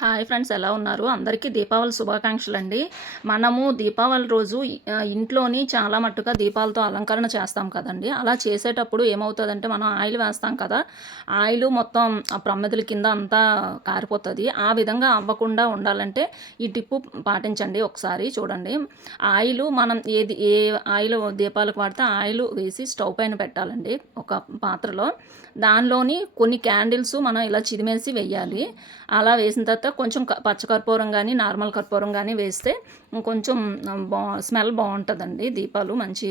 Hi friends ఎలా ఉన్నారు? అందరికీ దీపావళి శుభాకాంక్షలు అండి మనము దీపావళి రోజు ఇంట్లోని చాలా మట్టుగా దీపాలతో అలంకరణ చేస్తాం కదండి. అలా చేసేటప్పుడు ఏమవుతుందంటే మనం ఆయిల్ వేస్తాం కదా ఆయిల్ మొత్తం ఆ కింద అంతా కారిపోతుంది. ఆ విధంగా అవ్వకుండా ఉండాలంటే ఈ టిప్పు పాటించండి ఒకసారి చూడండి. ఆయిల్ మనం ఏది ఏ ఆయిల్ దీపాలకు వాడితే ఆయిల్ వేసి స్టవ్ పైన పెట్టాలండి ఒక పాత్రలో. దానిలోని కొన్ని క్యాండిల్స్ మనం ఇలా చిదిమేసి వెయ్యాలి. అలా వేసిన తర్వాత కొంచెం పచ్చకర్పూరం కానీ నార్మల్ కర్పూరం కానీ వేస్తే కొంచెం బా స్మెల్ బాగుంటుందండి. దీపాలు మంచి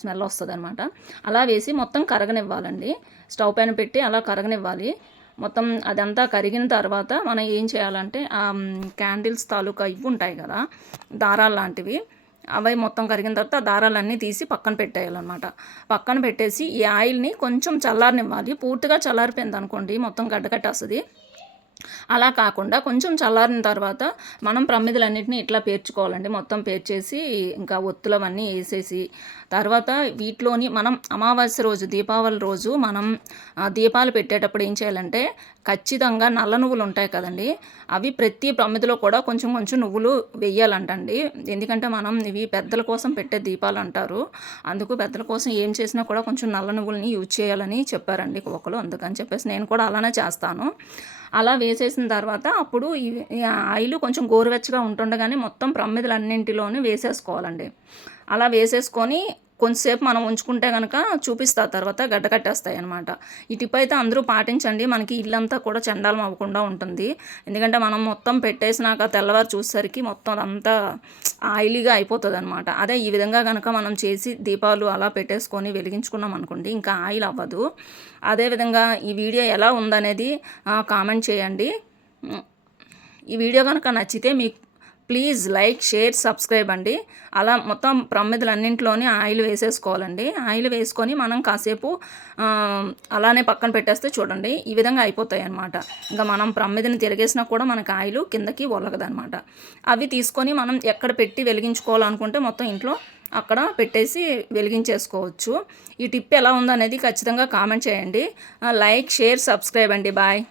స్మెల్ వస్తుంది అనమాట అలా వేసి మొత్తం కరగనివ్వాలండి. స్టవ్ పైన పెట్టి అలా కరగనివ్వాలి. మొత్తం అదంతా కరిగిన తర్వాత మనం ఏం చేయాలంటే ఆ క్యాండిల్స్ తాలూకా ఇవి ఉంటాయి కదా దారాలు లాంటివి అవి మొత్తం కరిగిన తర్వాత ఆ దారాలన్నీ తీసి పక్కన పెట్టేయాలన్నమాట. పక్కన పెట్టేసి ఈ ఆయిల్ని కొంచెం చల్లారనివ్వాలి. పూర్తిగా చల్లారిపోయింది అనుకోండి మొత్తం గడ్డకట్టేస్తుంది. వస్తుంది అలా కాకుండా కొంచెం చల్లారిన తర్వాత మనం ప్రమిదలన్నింటినీ ఇట్లా పేర్చుకోవాలండి. మొత్తం పేర్చేసి ఇంకా ఒత్తులవన్నీ వేసేసి తర్వాత వీటిలోని మనం అమావాస్య రోజు దీపావళి రోజు మనం దీపాలు పెట్టేటప్పుడు ఏం చేయాలంటే ఖచ్చితంగా నల్ల నువ్వులు ఉంటాయి కదండి. అవి ప్రతి ప్రమిదిలో కూడా కొంచెం కొంచెం నువ్వులు వెయ్యాలంటండి ఎందుకంటే మనం ఇవి పెద్దల కోసం పెట్టే దీపాలు అంటారు. అందుకు పెద్దల కోసం ఏం చేసినా కూడా కొంచెం నల్ల నువ్వులని యూజ్ చేయాలని చెప్పారండి ఒకరు అందుకని చెప్పేసి నేను కూడా అలానే చేస్తాను. అలా వేసేసిన తర్వాత అప్పుడు ఈ ఆయిల్ కొంచెం గోరువెచ్చగా ఉంటుండగానే మొత్తం ప్రమ్మిదలన్నింటిలోనూ వేసేసుకోవాలండి. అలా వేసేసుకొని కొంతసేపు మనం ఉంచుకుంటే కనుక చూపిస్తా తర్వాత గడ్డ కట్టేస్తాయి అనమాట ఈ టిప్ అయితే అందరూ పాటించండి. మనకి ఇల్లంతా కూడా చండాలం అవ్వకుండా ఉంటుంది. ఎందుకంటే మనం మొత్తం పెట్టేసినాక తెల్లవారు చూసేసరికి మొత్తం అంతా ఆయిలీగా అయిపోతుంది అనమాట అదే ఈ విధంగా కనుక మనం చేసి దీపాలు అలా పెట్టేసుకొని వెలిగించుకున్నాం అనుకోండి ఇంకా ఆయిల్ అవ్వదు. అదేవిధంగా ఈ వీడియో ఎలా ఉందనేది కామెంట్ చేయండి. ఈ వీడియో కనుక నచ్చితే మీకు ప్లీజ్ లైక్ షేర్ సబ్స్క్రైబ్ అండి. అలా మొత్తం ప్రమ్మిదలన్నింటిలోనే ఆయిల్ వేసేసుకోవాలండి. ఆయిల్ వేసుకొని మనం కాసేపు అలానే పక్కన పెట్టేస్తే చూడండి. ఈ విధంగా అయిపోతాయి అన్నమాట ఇంకా మనం ప్రమిదని తిరిగేసినా కూడా మనకి ఆయిల్ కిందకి ఒలగదనమాట అవి తీసుకొని మనం ఎక్కడ పెట్టి వెలిగించుకోవాలనుకుంటే మొత్తం ఇంట్లో అక్కడ పెట్టేసి వెలిగించేసుకోవచ్చు. ఈ టిప్ ఎలా ఉందనేది ఖచ్చితంగా కామెంట్ చేయండి. లైక్ షేర్ సబ్స్క్రైబ్ అండి. బాయ్.